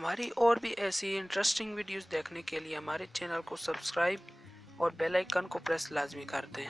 हमारी और भी ऐसी इंटरेस्टिंग वीडियोस देखने के लिए हमारे चैनल को सब्सक्राइब और बेल आइकन को प्रेस लाजमी कर दें।